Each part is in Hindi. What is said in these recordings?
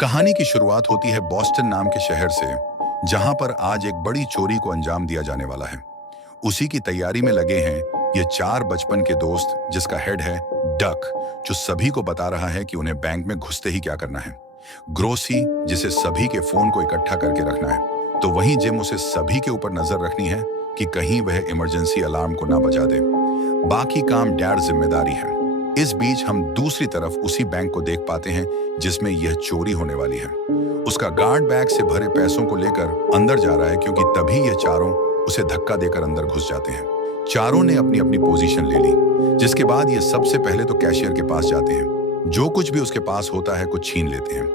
कहानी की शुरुआत होती है बॉस्टन नाम के शहर से, जहां पर आज एक बड़ी चोरी को अंजाम दिया जाने वाला है। उसी की तैयारी में लगे हैं ये चार बचपन के दोस्त, जिसका हेड है डक, जो सभी को बता रहा है कि उन्हें बैंक में घुसते ही क्या करना है। ग्रोसी, जिसे सभी के फोन को इकट्ठा करके रखना है, तो वहीं जिम, उसे सभी के ऊपर नजर रखनी है कि कहीं वह इमरजेंसी अलार्म को ना बजा दे। बाकी काम डैड जिम्मेदारी है। इस बीच हम दूसरी तरफ उसी बैंक को देख पाते हैं जिसमें यह चोरी होने वाली है। उसका गार्ड बैग से भरे पैसों को लेकर अंदर जा रहा है, क्योंकि तभी यह चारों उसे धक्का देकर अंदर घुस जाते हैं। चारों ने अपनी अपनी पोजीशन ले ली, जिसके बाद ये सबसे पहले तो कैशियर के पास जाते हैं। जो कुछ भी उसके पास होता है कुछ छीन लेते हैं,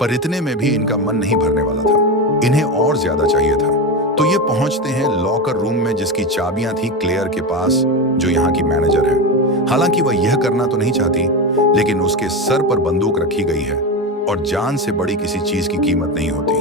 पर इतने में भी इनका मन नहीं भरने वाला था। इन्हें और ज्यादा चाहिए था। तो ये पहुंचते हैं लॉकर रूम में, जिसकी चाबियां थी क्लेयर के पास, जो यहाँ की मैनेजर है। हालांकि वह यह करना तो नहीं चाहती, लेकिन उसके सर पर बंदूक रखी गई है और जान से बड़ी किसी चीज की कीमत नहीं होती।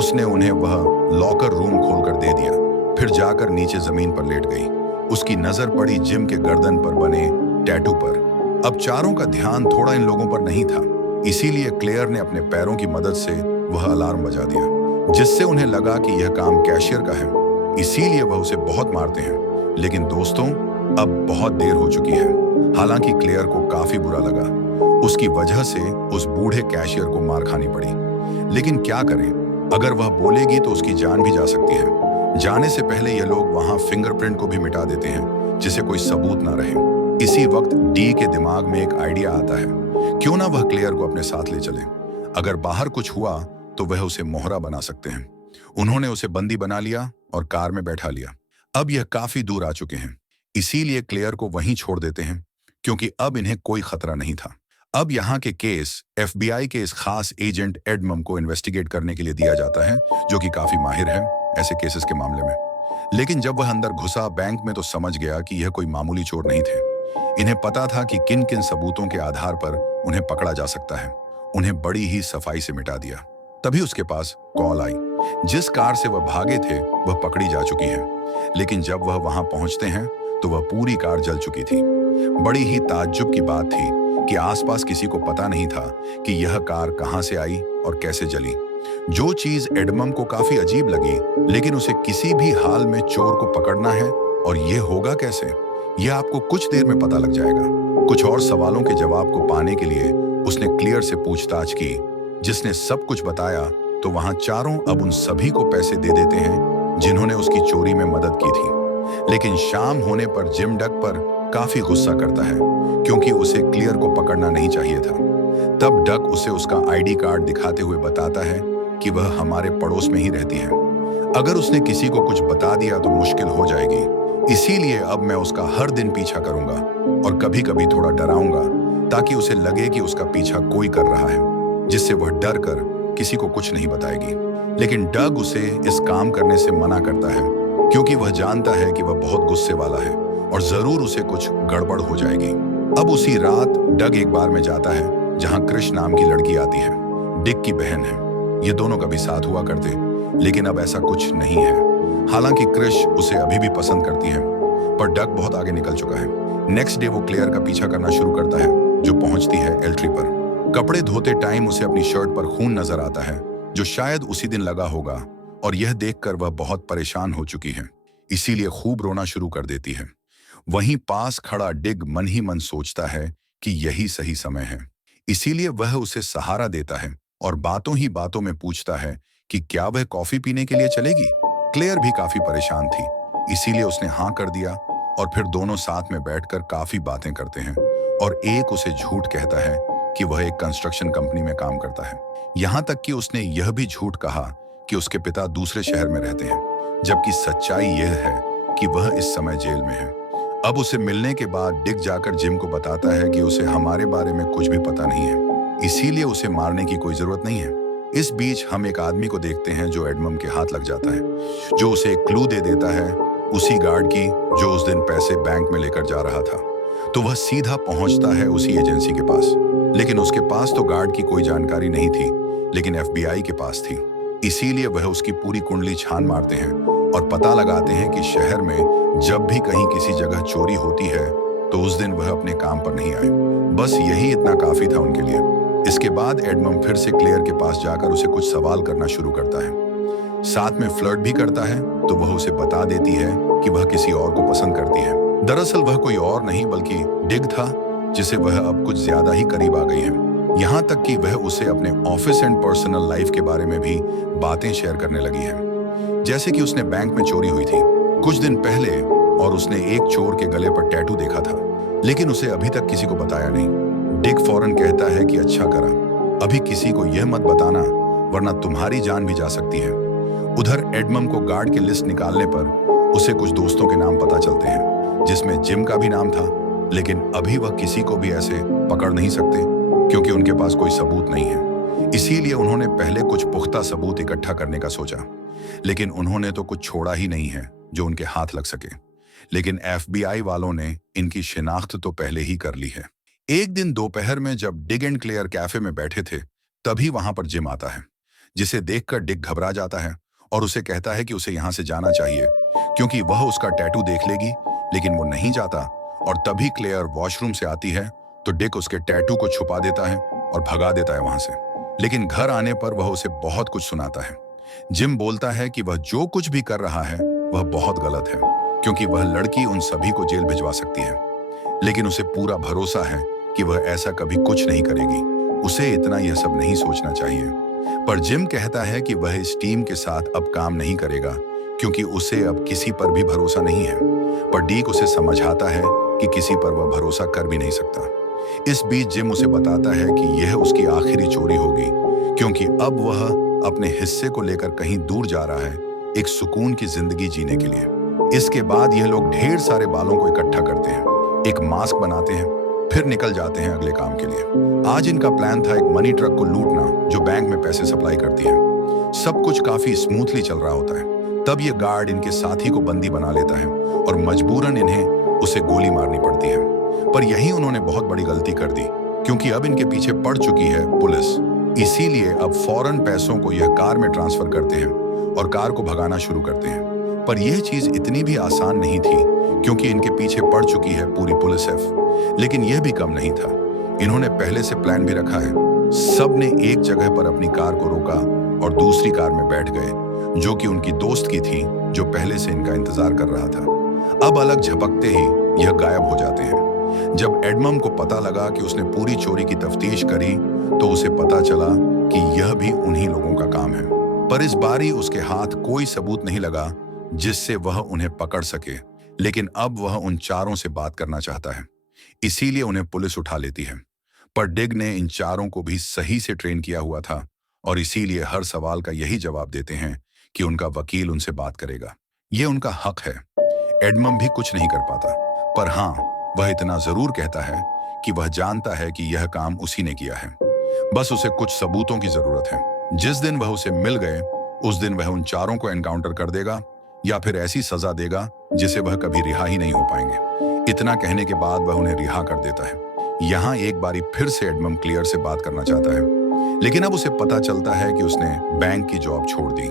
उसने उन्हें वह लॉकर रूम खोलकर दे दिया, फिर जाकर नीचे जमीन पर लेट गई। उसकी नजर पड़ी जिम के गर्दन पर बने टैटू पर। अब चारों का ध्यान थोड़ा इन लोगों पर नहीं था, इसीलिए क्लेयर ने अपने पैरों की मदद से वह अलार्म बजा दिया, जिससे उन्हें लगा कि यह काम कैशियर का है, इसीलिए वह उसे बहुत मारते हैं। लेकिन दोस्तों, अब बहुत देर हो चुकी है। हालांकि क्लेयर को काफी बुरा लगा। उसकी वजह से उस बूढ़े कैशियर को मार खानी पड़ी। लेकिन क्या करें, अगर वह बोलेगी तो उसकी जान भी जा सकती है। जाने से पहले ये लोग वहां फिंगरप्रिंट को भी मिटा देते हैं, जिसे कोई सबूत ना रहे। इसी वक्त डी के दिमाग में एक आइडिया आता है, क्यों ना वह क्लेयर को अपने साथ ले चले। अगर बाहर कुछ हुआ तो वह उसे मोहरा बना सकते हैं। उन्होंने उसे बंदी बना लिया और कार में बैठा लिया। अब यह काफी दूर आ चुके हैं, इसीलिए क्लेयर को वहीं छोड़ देते हैं, क्योंकि अब इन्हें कोई खतरा नहीं था। अब यहाँ के केस एफबीआई के इस खास एजेंट एडमम को इन्वेस्टिगेट करने के लिए दिया जाता है, जो कि काफी माहिर है ऐसे केसेस के मामले में। लेकिन जब वह अंदर घुसा बैंक में, तो समझ गया कि यह कोई मामूली चोर नहीं थे। इन्हें पता था कि किन किन सबूतों के आधार पर उन्हें पकड़ा जा सकता है। उन्हें बड़ी ही सफाई से मिटा दिया। तभी उसके पास कॉल आई। जिस कार से वह भागे थे वह पकड़ी जा चुकी है, लेकिन जब वह वहां पहुंचते हैं तो वह पूरी कार जल चुकी थी। बड़ी ही ताज्जुब की बात थी कि आसपास किसी को पता नहीं था कि यह कार कहां से आई और कैसे जली। जो चीज एडमम को काफी अजीब लगी, लेकिन उसे किसी भी हाल में चोर को पकड़ना है, और यह होगा कैसे, यह आपको कुछ देर में पता लग जाएगा। कुछ और सवालों के जवाब को पाने के लिए उसने क्लियर से पूछताछ की, जिसने सब कुछ बताया। तो वहां चारों अब उन सभी को पैसे दे देते हैं जिन्होंने उसकी चोरी में मदद की थी। लेकिन शाम होने पर जिम डक पर काफी गुस्सा करता है, क्योंकि उसे क्लियर को पकड़ना नहीं चाहिए था। तब डक उसे उसका आईडी कार्ड दिखाते हुए बताता है कि वह हमारे पड़ोस में ही रहती है। अगर उसने किसी को कुछ बता दिया तो मुश्किल हो जाएगी, इसीलिए अब मैं उसका हर दिन पीछा करूंगा और कभी कभी थोड़ा डराऊंगा, ताकि उसे लगे कि उसका पीछा कोई कर रहा है, जिससे वह डर कर किसी को कुछ नहीं बताएगी। लेकिन डग उसे इस काम करने से मना करता है, क्योंकि वह जानता है कि वह बहुत गुस्से वाला है और जरूर उसे कुछ गड़बड़ हो जाएगी। अब उसी रात डग एक बार में जाता है जहां क्रिश नाम की लड़की आती है, डिक की बहन है। ये दोनों कभी साथ हुआ करते, लेकिन अब ऐसा कुछ नहीं है। हालांकि क्रिश उसे अभी भी पसंद करती है, पर डग बहुत आगे निकल चुका है। नेक्स्ट डे वो क्लेयर का पीछा करना शुरू करता है, जो पहुंचती है एल्ट्री पर। कपड़े धोते टाइम उसे अपनी शर्ट पर खून नजर आता है, जो शायद उसी दिन लगा होगा, और यह देखकर वह बहुत परेशान हो चुकी है, इसीलिए खूब रोना शुरू कर देती है। वहीं पास खड़ा डिग मन ही मन सोचता है कि यही सही समय है, इसीलिए वह उसे सहारा देता है और बातों ही बातों में पूछता है कि क्या वह कॉफी पीने के लिए चलेगी। क्लेयर भी काफी परेशान थी, इसीलिए उसने हाँ कर दिया, और फिर दोनों साथ में बैठकर काफी बातें करते हैं। और एक उसे झूठ कहता है कि वह एक कंस्ट्रक्शन कंपनी में काम करता है। यहाँ तक कि उसने यह भी झूठ कहा कि उसके पिता दूसरे शहर में रहते हैं, जबकि सच्चाई यह है कि वह इस समय जेल में है। अब उसे मिलने के बाद डिक जाकर जिम को बताता है कि उसे हमारे बारे में कुछ भी पता नहीं है, इसीलिए उसे मारने की कोई जरूरत नहीं है। इस बीच हम एक आदमी को देखते हैं जो एडमम के हाथ लग जाता है, जो उसे एक क्लू दे देता है उसी गार्ड की, जो उस दिन पैसे बैंक में लेकर जा रहा था। तो वह सीधा पहुंचता है उसी एजेंसी के पास, लेकिन उसके पास तो गार्ड की कोई जानकारी नहीं थी, लेकिन एफबीआई के पास थी। इसीलिए वह उसकी पूरी कुंडली छान मारते हैं और पता लगाते हैं कि शहर में जब भी कहीं किसी जगह चोरी होती है तो उस दिन वह अपने काम पर नहीं आए। बस यही इतना काफी था उनके लिए। इसके बाद एडमम फिर से क्लेयर के पास जाकर उसे कुछ सवाल करना शुरू करता है। साथ में फ्लर्ट भी करता है तो वह उसे बता देती है कि वह किसी और को पसंद करती है। दरअसल वह कोई और नहीं बल्कि डिग था, जिसे वह अब कुछ ज्यादा ही करीब आ गई है। यहाँ तक कि वह उसे अपने ऑफिस एंड पर्सनल लाइफ के बारे में भी बातें शेयर करने लगी है। जैसे कि उसने बैंक में चोरी हुई थी कुछ दिन पहले और उसने एक चोर के गले पर टैटू देखा था, लेकिन उसे अभी तक किसी को बताया नहीं। डिक फौरन कहता है कि अच्छा करा, अभी किसी को यह मत बताना वरना तुम्हारी जान भी जा सकती है। उधर एडमम को गार्ड की लिस्ट निकालने पर उसे कुछ दोस्तों के नाम पता चलते हैं, जिसमें जिम का भी नाम था, लेकिन अभी वह किसी को भी ऐसे पकड़ नहीं सकते क्योंकि उनके पास कोई सबूत नहीं है। इसीलिए उन्होंने पहले कुछ पुख्ता सबूत इकट्ठा करने का सोचा, लेकिन उन्होंने तो कुछ छोड़ा ही नहीं है जो उनके हाथ लग सके। लेकिन एफबीआई वालों ने इनकी शिनाख्त तो पहले ही कर ली है। एक दिन दोपहर में जब डिग एंड क्लेयर कैफे में बैठे थे, तभी वहां पर जिम आता है, जिसे देखकर डिग घबरा जाता है और उसे कहता है कि उसे यहां से जाना चाहिए क्योंकि वह उसका टैटू देख लेगी, लेकिन वो नहीं जाता। और तभी क्लेयर वॉशरूम से आती है तो डिक उसके टैटू को छुपा देता है और भगा देता है वहां से। लेकिन घर आने पर वह उसे बहुत कुछ सुनाता है। जिम बोलता है कि वह जो कुछ भी कर रहा है वह बहुत गलत है क्योंकि वह लड़की उन सभी को जेल भिजवा सकती है, लेकिन उसे पूरा भरोसा है कि वह ऐसा कभी कुछ नहीं करेगी। उसे इतना यह सब नहीं सोचना चाहिए। पर जिम कहता है कि वह इस टीम के साथ अब काम नहीं करेगा क्योंकि उसे अब किसी पर भी भरोसा नहीं है। पर डीक उसे समझाता है कि किसी पर वह भरोसा कर भी नहीं सकता। इस बीच जिम उसे बताता है कि यह उसकी आखिरी चोरी होगी क्योंकि अब वह अपने हिस्से को लेकर कहीं दूर जा रहा है, एक सुकून की जिंदगी जीने के लिए। इसके बाद यह लोग ढेर सारे बालों को इकट्ठा करते हैं, एक मास्क बनाते हैं, फिर निकल जाते हैं अगले काम के लिए। आज इनका प्लान था एक मनी ट्रक को लूटना जो बैंक में पैसे सप्लाई करती है। सब कुछ काफी स्मूथली चल रहा होता है। तब ये गार्ड इनके साथी को बंदी बना लेता है और मजबूरन इन्हें उसे गोली मारनी पड़ती है। पर यही उन्होंने बहुत बड़ी गलती कर दी क्योंकि अब इनके पीछे पड़ चुकी है पुलिस। इसीलिए अब फौरन पैसों को यह कार में ट्रांसफर करते हैं और कार को भगाना शुरू करते हैं। पर यह चीज इतनी भी आसान नहीं थी क्योंकि इनके पीछे पड़ चुकी है पूरी पुलिस एफ। लेकिन यह भी कम नहीं था, इन्होंने पहले से प्लान भी रखा है। सब ने एक जगह पर अपनी कार को रोका और दूसरी कार में बैठ गए जो कि उनकी दोस्त की थी जो पहले से इनका इंतजार कर रहा था। अब अलग झपकते ही यह गायब हो जाते हैं। जब एडमम को पता लगा कि उसने पूरी चोरी की तफ्तीश करी तो उसे पता चला कि यह भी उन्हीं लोगों का काम है। पर इस बारी उसके हाथ कोई सबूत नहीं लगा जिससे वह उन्हें पकड़ सके। लेकिन अब वह उन चारों से बात करना चाहता है, इसीलिए उन्हें पुलिस उठा लेती है। पर डिग ने इन चारों को भी सही से ट्रेन किया हुआ था और इसीलिए हर सवाल का यही जवाब देते हैं कि उनका वकील उनसे बात करेगा। यह उनका हक है। एडमम भी कुछ नहीं कर पाता, पर हाँ, वह इतना जरूर कहता है कि वह जानता है कि यह काम उसी ने किया है। बस उसे कुछ सबूतों की जरूरत है। जिस दिन वह उसे मिल गए उस दिन वह उन चारों को एनकाउंटर कर देगा या फिर ऐसी सजा देगा जिसे वह कभी रिहा ही नहीं हो पाएंगे। इतना कहने के बाद वह उन्हें रिहा कर देता है। यहाँ एक बारी फिर से एडमम क्लियर से बात करना चाहता है, लेकिन अब उसे पता चलता है कि उसने बैंक की जॉब छोड़ दी,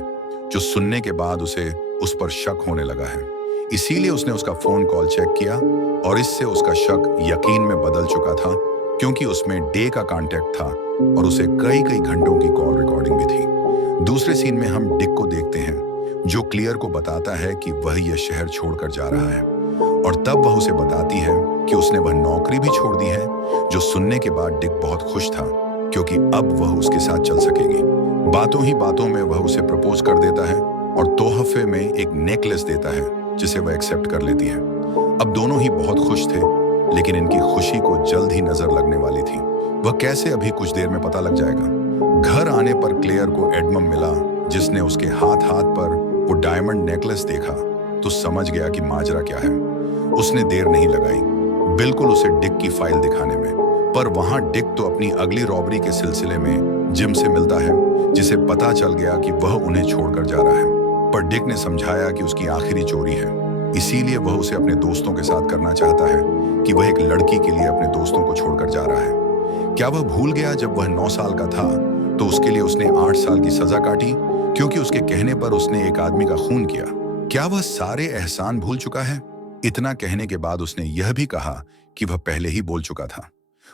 जो सुनने के बाद उसे उस पर शक होने लगा है। इसीलिए उसने उसका फोन कॉल चेक किया और इससे उसका शक यकीन में बदल चुका था क्योंकि उसमें डे का कांटेक्ट था और उसे कई कई घंटों की कॉल रिकॉर्डिंग भी थी। दूसरे सीन में हम डिक को देखते हैं जो क्लियर को बताता है कि वह यह शहर छोड़कर जा रहा है और तब वह उसे बताती है कि उसने वह नौकरी भी छोड़ दी है, जो सुनने के बाद डिक बहुत खुश था क्योंकि अब वह उसके साथ चल सकेगी। बातों ही बातों में वह उसे प्रपोज कर देता है और तोहफे में एक नेकलेस देता है जिसे वह एक्सेप्ट कर लेती है। अब दोनों ही बहुत खुश थे, लेकिन इनकी खुशी को जल्द ही नजर लगने वाली थी। वह कैसे अभी कुछ देर में पता लग जाएगा। घर आने पर क्लेयर को एडमम मिला जिसने उसके हाथ हाथ पर वो डायमंड नेकलेस देखा तो समझ गया कि माजरा क्या है। उसने देर नहीं लगाई, बिल्कुल उसे डिक की फाइल दिखाने में। पर वहां डिक तो अपनी अगली रॉबरी के सिलसिले में जिम से मिलता है, जिसे पता चल गया कि वह उन्हें छोड़कर जा रहा है। पर डिक ने समझाया कि उसकी आखिरी चोरी है, इसीलिए वह उसे अपने दोस्तों के साथ करना चाहता है कि वह एक लड़की के लिए अपने दोस्तों को छोड़कर जा रहा है। क्या वह भूल गया जब वह 9 साल का था तो उसके लिए उसने 8 साल की सजा काटी क्योंकि उसके कहने पर उसने एक आदमी का खून किया? क्या वह सारे एहसान भूल चुका है? इतना कहने के बाद उसने यह भी कहा कि वह पहले ही बोल चुका था।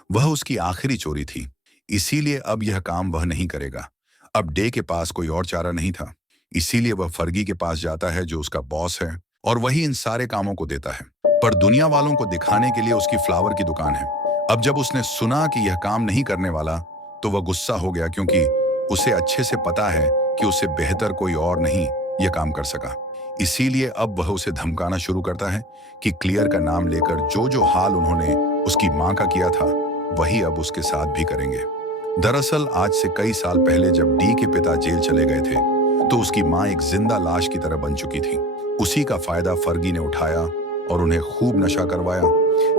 वह उसकी आखिरी चोरी थी, इसीलिए अब यह काम वह नहीं करेगा। अब डे के पास कोई और चारा नहीं था। इसीलिए वह फर्गी के पास जाता है जो उसका बॉस है और वही इन सारे कामों को देता है। पर दुनिया वालों को दिखाने के लिए उसकी फ्लावर की दुकान है। अब जब उसने सुना कि यह काम नहीं करने वाला तो वह गुस्सा हो गया, क्योंकि उसे अच्छे से पता है कि उससे बेहतर कोई और नहीं यह काम कर सका। इसीलिए अब वह उसे धमकाना शुरू करता है कि क्लियर का नाम लेकर जो जो हाल उन्होंने उसकी मां का किया था वही अब उसके साथ भी करेंगे। दरअसल आज से कई साल पहले जब डी के पिता जेल चले गए थे तो उसकी मां एक जिंदा लाश की तरह बन चुकी थी। उसी का फायदा फर्गी ने उठाया और उन्हें खूब नशा करवाया,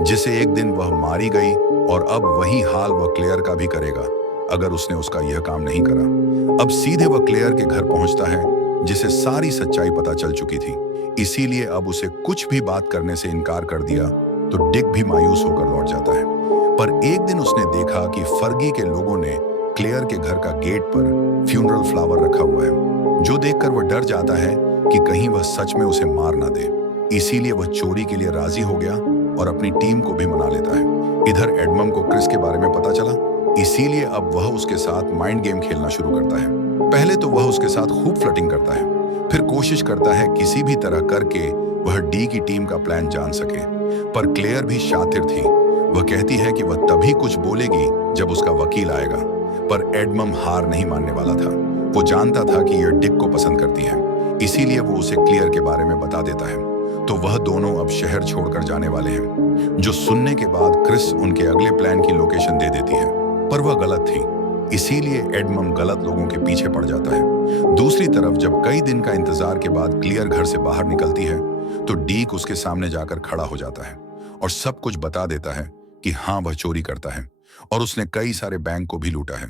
जिसे एक दिन वह मारी गई और अब वही हाल वह क्लेयर का भी करेगा अगर उसने उसका यह काम नहीं करा। अब सीधे वह क्लेयर के घर पहुंचता है जिसे सारी सच्चाई पता चल चुकी थी। इसीलिए अब उसे कुछ भी बात करने से इनकार कर दिया तो डिक भी मायूस होकर लौट जाता है। पर एक दिन उसने देखा कि फर्गी के लोगों ने क्लेयर के घर का गेट पर फ्यूनरल फ्लावर रखा हुआ है, जो देखकर वह डर जाता है कि कहीं वह सच में उसे मार ना दे। इसीलिए वह चोरी के लिए राजी हो गया और अपनी टीम को भी मना लेता है। इधर एडमम को क्रिस के बारे में पता चला, इसीलिए अब वह उसके साथ माइंड गेम खेलना शुरू करता है। पहले तो वह उसके साथ खूब फ्लर्टिंग करता है, फिर कोशिश करता है किसी भी तरह करके वह डी की टीम का प्लान जान सके। पर क्लेयर भी शातिर थी। वह कहती है कि वह तभी कुछ बोलेगी जब उसका वकील आएगा। पर एडमम हार नहीं मानने वाला था। वो जानता था कि यह डिक को पसंद करती है, इसीलिए वो उसे क्लियर के बारे में बता देता है। तो वह दोनों अब शहर छोड़कर जाने वाले हैं, जो सुनने के बाद क्रिस उनके अगले प्लान की लोकेशन दे देती है। पर वह गलत थी, इसीलिए एडमम गलत लोगों के पीछे पड़ जाता है। दूसरी तरफ जब कई दिन का इंतजार के बाद क्लियर घर से बाहर निकलती है तो डीक उसके सामने जाकर खड़ा हो जाता है और सब कुछ बता देता है कि हाँ, वह चोरी करता है और उसने कई सारे बैंक को भी लूटा है।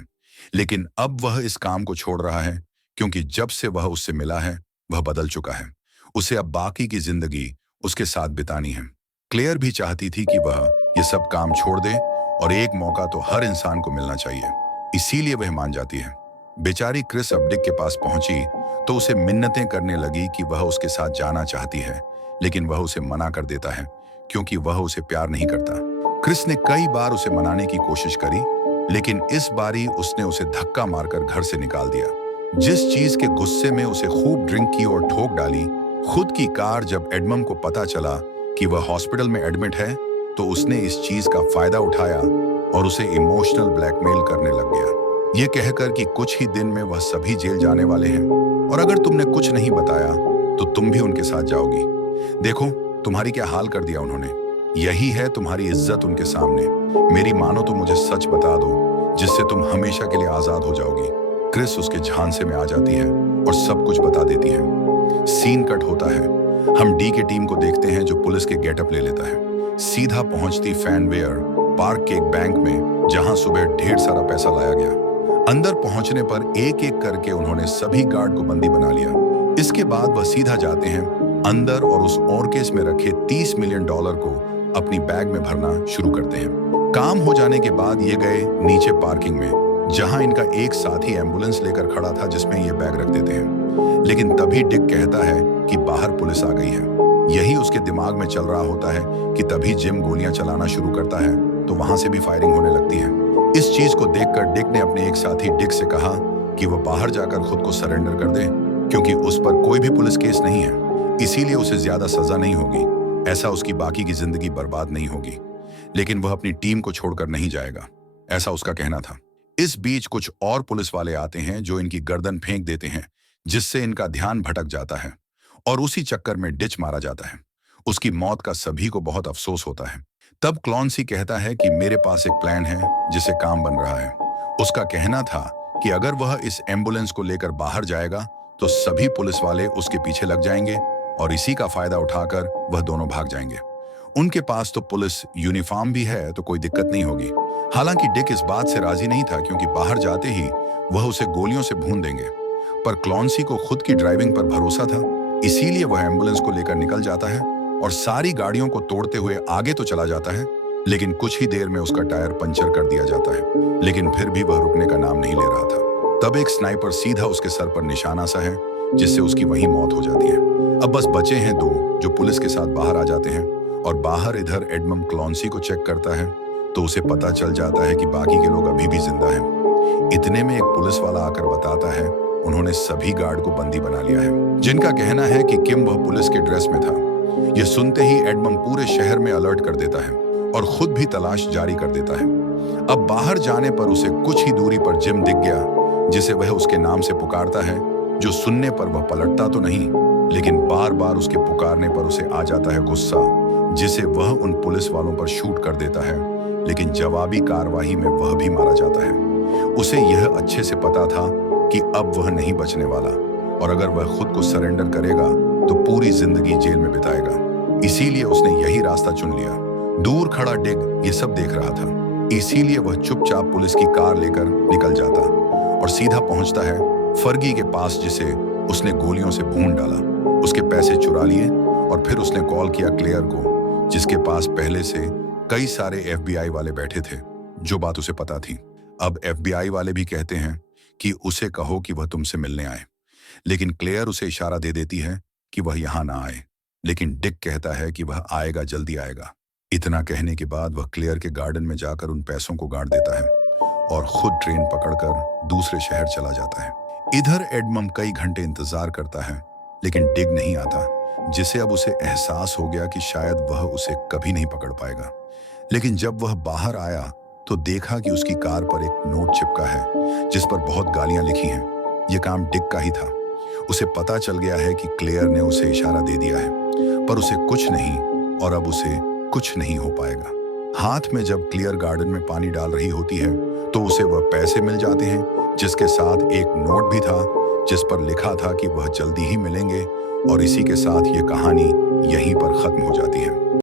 लेकिन अब वह इस काम को छोड़ रहा है, क्योंकि जब से वह उससे मिला है वह बदल चुका है। उसे अब बाकी की जिंदगी उसके साथ बितानी है। क्लेयर भी चाहती थी कि वह ये सब काम छोड़ दे और एक मौका तो हर इंसान को मिलना चाहिए, इसीलिए वह मान जाती है। बेचारी क्रिस अब डिक के पास पहुंची तो उसे मिन्नतें करने लगी कि वह उसके साथ जाना चाहती है, लेकिन वह उसे मना कर देता है क्योंकि वह उसे प्यार नहीं करता। क्रिस ने कई बार उसे मनाने की कोशिश करी, लेकिन इस बारी उसने उसे धक्का मारकर घर से निकाल दिया। जिस चीज के गुस्से में उसे खूब ड्रिंक की और ठोक डाली, खुद की कार। जब एडमम को पता चला कि वह हॉस्पिटल में एडमिट है तो उसने इस चीज का फायदा उठाया और उसे इमोशनल ब्लैकमेल करने लग गया, ये कहकर कि कुछ ही दिन में वह सभी जेल जाने वाले हैं और अगर तुमने कुछ नहीं बताया तो तुम भी उनके साथ जाओगी। देखो तुम्हारी क्या हाल कर दिया उन्होंने, यही है तुम्हारी इज्जत उनके सामने। मेरी मानो तो मुझे सच बता दो, जिससे तुम हमेशा के लिए आजाद हो जाओगी। क्रिस उसके झांसे में आ जाती है और सब कुछ बता देती है। सीन कट होता है। हम डी के टीम को देखते हैं जो पुलिस के गेटअप ले लेता है। सीधा पहुंचती फैनवेयर पार्क के एक बैंक में, जहां सुबह ढेर सारा पैसा लाया गया। अंदर पहुंचने पर एक एक करके उन्होंने सभी गार्ड को बंदी बना लिया। इसके बाद वह सीधा जाते हैं अंदर और उस ऑर्केस में रखे $30 मिलियन को अपनी बैग में भरना शुरू करते हैं। काम हो जाने के बाद ये गए नीचे पार्किंग में, जहां इनका एक साथी एम्बुलेंस लेकर खड़ा था जिसमें ये बैग रख देते हैं। लेकिन तभी डिक कहता है कि बाहर पुलिस आ गई है। यही उसके दिमाग में चल रहा होता है कि तभी जिम गोलियां चलाना शुरू करता है तो वहां से भी फायरिंग होने लगती है। इस चीज को देखकर डिक ने अपने एक साथी डिक से कहा कि वह बाहर जाकर खुद को सरेंडर कर दे, क्योंकि उस पर कोई भी पुलिस केस नहीं है, इसीलिए उसे ज्यादा सजा नहीं होगी। ऐसा उसकी बाकी की जिंदगी बर्बाद नहीं होगी। लेकिन वह अपनी टीम को छोड़कर नहीं जाएगा, ऐसा उसका कहना था। इस बीच कुछ और पुलिस वाले आते हैं जो इनकी गर्दन फेंक देते हैं, जिससे इनका ध्यान भटक जाता है और उसी चक्कर में डिच मारा जाता है। उसकी मौत का सभी को बहुत अफसोस होता है। तब क्लॉन्सी कहता है कि मेरे पास एक प्लान है जिसे काम बन रहा है। उसका कहना था कि अगर वह इस एम्बुलेंस को लेकर बाहर जाएगा तो सभी पुलिस वाले उसके पीछे लग जाएंगे और इसी का फायदा उठाकर वह दोनों भाग जाएंगे। उनके पास तो पुलिस यूनिफॉर्म भी है तो कोई दिक्कत नहीं होगी। हालांकि डिक इस बात से राजी नहीं था, क्योंकि बाहर जाते ही वह उसे गोलियों से भून देंगे। पर क्लॉन्सी को खुद की ड्राइविंग पर भरोसा था, इसीलिए वह एम्बुलेंस को लेकर निकल जाता है और सारी गाड़ियों को तोड़ते हुए आगे तो चला जाता है, लेकिन कुछ ही देर में उसका टायर पंचर कर दिया जाता है। लेकिन फिर भी वह रुकने का नाम नहीं ले रहा था। तब एक स्नाइपर सीधा उसके सर पर निशाना सा है, जिससे उसकी वहीं मौत हो जाती है। अब बस बचे हैं दो, जो पुलिस के साथ बाहर आ जाते हैं और बाहर इधर एडमम क्लॉन्सी को चेक करता है तो उसे पता चल जाता है कि बाकी के लोग अभी भी जिंदा हैं। इतने में एक पुलिस वाला आकर बताता है उन्होंने सभी गार्ड को बंदी बना लिया है, जिनका कहना है कि किम वह पुलिस के ड्रेस में था। यह सुनते ही एडमंड पूरे शहर में अलर्ट कर देता है और खुद भी तलाश जारी कर देता है। अब बाहर जाने पर उसे कुछ ही दूरी पर जिम दिख गया, जिसे वह उसके नाम से पुकारता है। जो सुनने पर वह पलटता तो नहीं, लेकिन बार बार उसके पुकारने पर उसे आ जाता है गुस्सा, जिसे वह उन पुलिस वालों पर शूट कर देता है। लेकिन जवाबी कार्रवाई में वह भी मारा जाता है। उसे यह अच्छे से पता था कि अब वह नहीं बचने वाला, और अगर वह खुद को सरेंडर करेगा तो पूरी जिंदगी जेल में बिताएगा। इसीलिए उसने यही रास्ता चुन लिया। दूर खड़ा डिग ये सब देख रहा था, इसीलिए वह चुपचाप पुलिस की कार लेकर निकल जाता और सीधा पहुंचता है फर्गी के पास, जिसे उसने गोलियों से भून डाला, उसके पैसे चुरा लिए और फिर उसने कॉल किया क्लेयर को, जिसके पास पहले से कई सारे FBI वाले बैठे थे, जो बात उसे पता थी। अब FBI वाले भी कहते हैं कि उसे कहो कि वह तुमसे मिलने आए, लेकिन क्लेयर उसे इशारा दे देती है कि वह यहां ना आए, लेकिन डिक कहता है कि वह आएगा, जल्दी आएगा। इतना कहने के बाद वह क्लेयर के गार्डन में जाकर उन पैसों को गाड़ देता है और खुद ट्रेन पकड़कर दूसरे शहर चला जाता है। इधर एडमंड कई घंटे इंतजार करता है, लेकिन डिग नहीं आता, जिसे अब उसे एहसास हो गया कि शायद वह उसे कभी नहीं पकड़ पाएगा। लेकिन जब वह बाहर आया तो देखा कि उसकी कार पर एक नोट चिपका है, जिस पर बहुत गालियां लिखी हैं। यह काम डिग का ही था। उसे पता चल गया है कि क्लेयर ने उसे इशारा दे दिया है, पर उसे कुछ नहीं, और अब उसे कुछ नहीं हो पाएगा। हाथ में जब क्लियर गार्डन में पानी डाल रही होती है तो उसे वह पैसे मिल जाते हैं, जिसके साथ एक नोट भी था जिस पर लिखा था कि वह जल्दी ही मिलेंगे, और इसी के साथ ये कहानी यहीं पर खत्म हो जाती है।